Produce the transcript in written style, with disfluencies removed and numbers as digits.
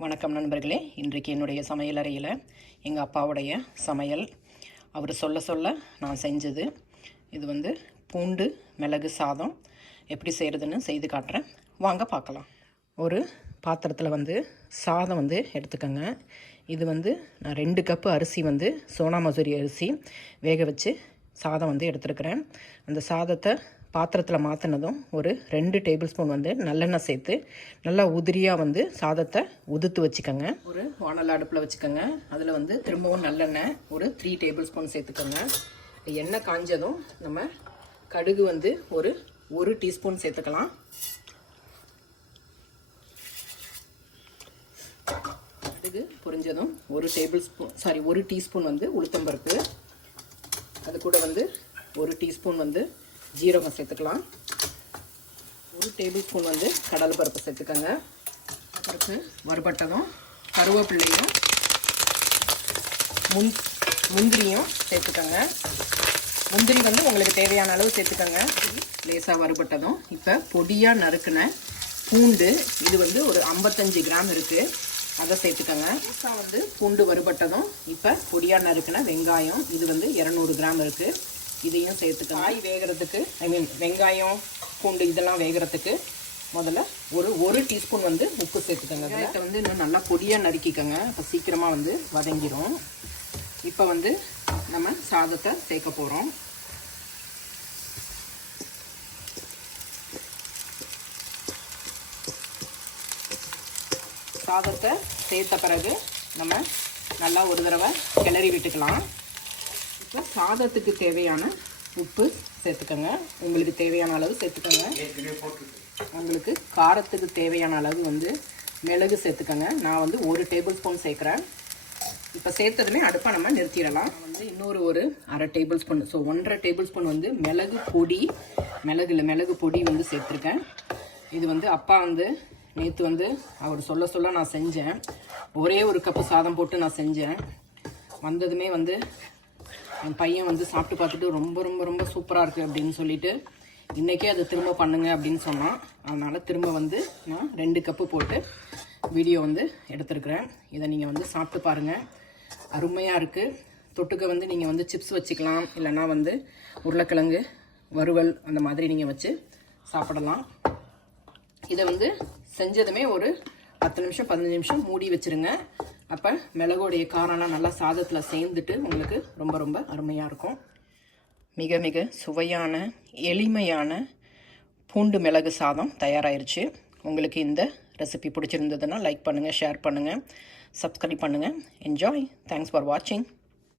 வணக்கம் நண்பர்களே. இன்றைக்கு என்னுடைய சமையல் அறையில் எங்கள் அப்பாவுடைய சமையல் அவர் சொல்ல சொல்ல நான் செஞ்சது. இது பூண்டு மிளகு சாதம் எப்படி செய்கிறதுன்னு செய்து காட்டுறேன், வாங்க பார்க்கலாம். ஒரு பாத்திரத்தில் சாதம் எடுத்துக்கோங்க. இது நான் 2 கப்பு அரிசி சோனா மசூரி அரிசி வேக வச்சு சாதம் எடுத்துருக்கிறேன். அந்த சாதத்தை பாத்திரத்தில் மாற்றினதும் ஒரு 2 டேபிள் ஸ்பூன் நல்லெண்ணெய் சேர்த்து நல்லா உதிரியாக சாதத்தை உதுத்து வச்சுக்கோங்க. ஒரு வானல் அடுப்பில் வச்சுக்கோங்க. அதில் திரும்பவும் நல்லெண்ணெய் ஒரு 3 டேபிள் ஸ்பூன் சேர்த்துக்கோங்க. எண்ணெய் காஞ்சதும் நம்ம கடுகு ஒரு 1 டீஸ்பூன் சேர்த்துக்கலாம். கடுகு பொரிஞ்சதும் ஒரு டீஸ்பூன் உளுத்தம்பருப்பு, அது கூட 1 டீஸ்பூன் ஜீரகம் சேர்த்துக்கலாம். 1 டேபிள் ஸ்பூன் கடலை பருப்பு சேர்த்துக்கோங்க. பருப்பு வறுபட்டதும் கருவேப்பிள்ளையும் முந்திரியும் சேர்த்துக்கோங்க. முந்திரி உங்களுக்கு தேவையான அளவு சேர்த்துக்கோங்க. லேசாக வறுபட்டதும் இப்போ பொடியாக நறுக்கின பூண்டு, இது ஒரு 55 கிராம் இருக்குது, அதை சேர்த்துக்கோங்க. பூண்டு வறுபட்டதும் இப்போ பொடியாக நறுக்கின வெங்காயம், இது 200 கிராம் இருக்குது, இதையும் சேர்த்துக்கோங்க. காய் வேகிறதுக்கு வெங்காயம் பூண்டு இதெல்லாம் வேகிறதுக்கு முதல்ல ஒரு டீஸ்பூன் உப்பு சேர்த்துக்கோங்க. இதை இன்னும் நல்லா பொடியாக நறுக்கிக்கோங்க, இப்போ சீக்கிரமாக வதங்கிடும். இப்போ நம்ம சாதத்தை சேர்க்க போகிறோம். சாதத்தை சேர்த்த பிறகு நம்ம நல்லா ஒரு தடவை கிளறி விட்டுக்கலாம். இப்போ சாதத்துக்கு தேவையான உப்பு சேர்த்துக்கோங்க. உங்களுக்கு தேவையான அளவு சேர்த்துக்கோங்க. உங்களுக்கு காரத்துக்கு தேவையான அளவு மிளகு சேர்த்துக்கோங்க. நான் 1 டேபிள் ஸ்பூன் சேர்க்குறேன். இப்போ சேர்த்ததுமே அடுப்பை நம்ம நிறுத்திடலாம். இன்னொரு ஒரு 1/2 table spoon, so 1.5 table spoon மிளகு பொடி சேர்த்துருக்கேன். இது அப்பா நேற்று அவர் சொல்ல நான் செஞ்சேன். ஒரே ஒரு கப்பு சாதம் போட்டு நான் செஞ்சேன். வந்ததுமே என் பையன் சாப்பிட்டு பார்த்துட்டு ரொம்ப ரொம்ப ரொம்ப சூப்பராக இருக்குது அப்படின்னு சொல்லிட்டு இன்றைக்கே அதை திரும்ப பண்ணுங்க அப்படின்னு சொன்னான். அதனால் திரும்ப நான் 2 கப்பு போட்டு வீடியோ எடுத்துருக்குறேன். இதை நீங்கள் சாப்பிட்டு பாருங்கள், அருமையாக இருக்குது. தொட்டுக்க நீங்கள் சிப்ஸ் வச்சுக்கலாம், இல்லைனா உருளைக்கிழங்கு வறுவல் அந்த மாதிரி நீங்கள் வச்சு சாப்பிடலாம். இதை செஞ்சதுமே ஒரு 10 நிமிஷம் 15 நிமிஷம் மூடி வச்சுருங்க. அப்போ மிளகோடைய காரம்லாம் நல்லா சாதத்தில் சேர்ந்துட்டு உங்களுக்கு ரொம்ப ரொம்ப அருமையாக இருக்கும். மிக மிக சுவையான எளிமையான பூண்டு மிளகு சாதம் தயாராகிருச்சு. உங்களுக்கு இந்த ரெசிபி பிடிச்சிருந்ததுன்னா லைக் பண்ணுங்கள், ஷேர் பண்ணுங்கள், சப்ஸ்கிரைப் பண்ணுங்கள். என்ஜாய். தேங்க்ஸ் ஃபார் வாட்சிங்.